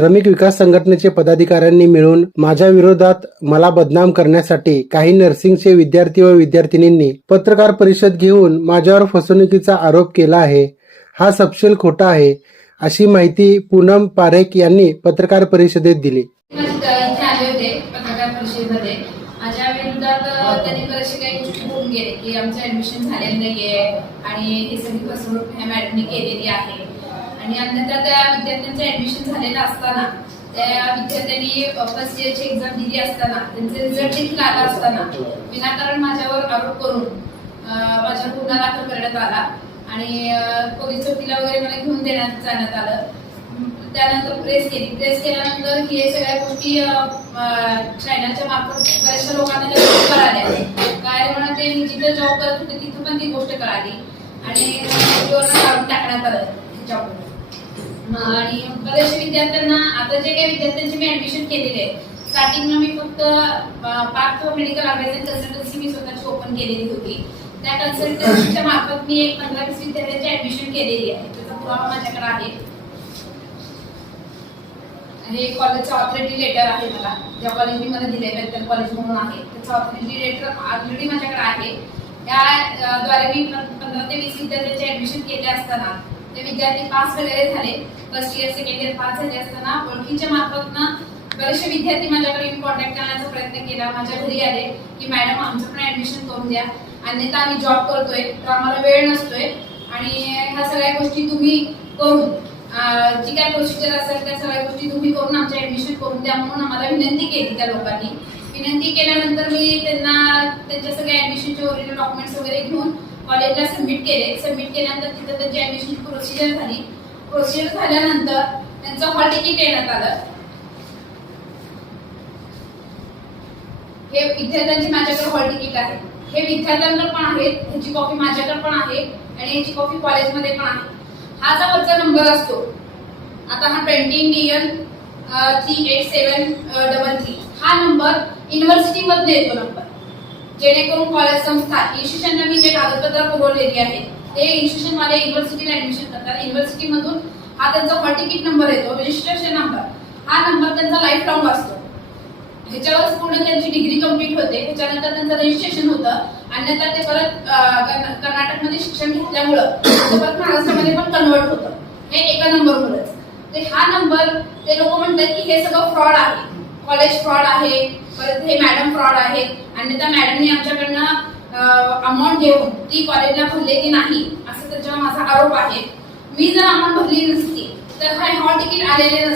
श्रमिक विकास संघटनेचे पदाधिकाऱ्यांनी मिळून माझ्या विरोधात मला बदनाम करण्यासाठी काही नर्सिंगचे विद्यार्थी व विद्यार्थिनींनी पत्रकार परिषद घेऊन माझ्यावर फसवणुकीचा आरोप केला आहे। हा सपशेल खोटा आहे, अशी माहिती पूनम पारेख यांनी पत्रकार परिषदेत दिली। इथे आले होते पत्रकार परिषदेमध्ये माझ्या विरोधात त्यांनी बरेचसे काही गोष्टी बोलून गेले की आमचं ऍडमिशन झालेलं नाहीये आणि हे सगळी फसवणूक ह्या मॅडमनी केलेली आहे। आणि अन्यथा त्या विद्यार्थ्यांचं ऍडमिशन झालेलं असताना त्या विद्यार्थ्यांनी फर्स्ट इयरची एक्झाम दिली असताना त्यांचे रिझल्ट देखील आला असताना विनाकारण माझ्यावर आरोप करून माझ्यावर गुन्हा दाखल करण्यात आला आणि पोलीस चौकीला वगैरे मला घेऊन जाण्यात आलं। त्यानंतर प्रेस केल्यानंतर हे सगळ्या गोष्टी चायनाच्या मार्फत बऱ्याचशा लोकांना कळाल्या। काय म्हणा ते मी जिथे जॉब करत होते तिथं पण ती गोष्ट कळाली आणि काढून टाकण्यात आलं जॉब। आणि बऱ्याचशा विद्यार्थ्यांना आता जे काही विद्यार्थ्यांचे मी ऍडमिशन केलेले आहे, स्टार्टिंगला मी फक्त पार्थ मेडिकल ऍडवायझरी कन्सल्टन्सी मी स्वतःची ओपन केलेली होती। त्या कन्सल्टन्सीच्या मार्फत मी एक 15-20 विद्यार्थ्यांची ऍडमिशन केलेली आहे, त्याचा पुरावा माझ्याकडे आहे। हे कॉलेजचं ऑथॉरिटी लेटर आहे मला, ज्या कॉलेजनी मला दिले वेतन कॉलेज म्हणून आहे त्याचं ऑथॉरिटी लेटर ऑलरेडी माझ्याकडे आहे। त्याद्वारे मी 15 ते 20 विद्यार्थ्यांचे ऍडमिशन केले असताना ते विद्यार्थी पास वगैरे झाले, first year second year pass झाले असताना ओळखीच्या मार्फतनं बरेचसे विद्यार्थी माझ्याकडे कॉन्टॅक्ट करण्याचा प्रयत्न केला। माझ्या घरी आले की मॅडम आमचं पण ऍडमिशन करून द्या, अन्यथा आम्ही जॉब करतोय तर आम्हाला वेळ नसतोय आणि ह्या सगळ्या गोष्टी तुम्ही करून जी काय प्रोसिजर असेल त्या सगळ्या गोष्टी तुम्ही करून आमचं ऍडमिशन करून द्या म्हणून आम्हाला विनंती केली। त्या लोकांनी विनंती केल्यानंतर मी त्यांना त्यांच्या सगळ्या ऍडमिशनचे ओरिजिनल डॉक्युमेंट्स वगैरे घेऊन कॉलेजला सबमिट केले। सबमिट केल्यानंतर तिथं त्यांची ऍडमिशनची प्रोसिजर झाली। प्रोसिजर झाल्यानंतर त्यांचं हॉल तिकीट येण्यात आलं। हे विद्यार्थ्यांची माझ्याकडे हॉल तिकीट आहे, हे विद्यार्थ्यांकडे पण आहे, ह्याची कॉपी माझ्याकडे पण आहे आणि याची कॉपी कॉलेजमध्ये पण आहे। हा जो वरचा नंबर असतो, आता हा 20 इंडियन 38733 हा नंबर युनिव्हर्सिटी मध्ये येतो नंबर, जेणेकरून कॉलेज संस्था इन्स्टिट्यूशनला मी जे कागदपत्र पुरवलेली आहेत ते इन्स्टिट्यूशन वाले युनिव्हर्सिटीला ऍडमिशन करतात। युनिव्हर्सिटी मधून हा त्यांचा हॉल तिकीट नंबर येतो, रजिस्ट्रेशन नंबर, हा नंबर त्यांचा लाईफ लॉंग असतो। ह्याच्यावर पूर्ण त्यांची डिग्री कंप्लीट होते, त्याच्यानंतर त्यांचं रजिस्ट्रेशन होतं, अन्यथा ते परत कर्नाटकमध्ये शिक्षण घेतल्यामुळं परत महाराष्ट्रामध्ये पण कन्वर्ट होतं, हे एका नंबरवरच। ते हा नंबर ते लोक म्हणतात की हे सगळं फ्रॉड आहे, कॉलेज फ्रॉड आहे, परत हे मॅडम फ्रॉड आहे, अन्यथा मॅडमने आमच्याकडनं अमाऊंट घेऊन ती कॉलेजला भरलेली नाही असं त्याच्यावर माझा आरोप आहे। मी जर अमाऊंट भरली नसती तर हा हॉल तिकीट आलेले नसते।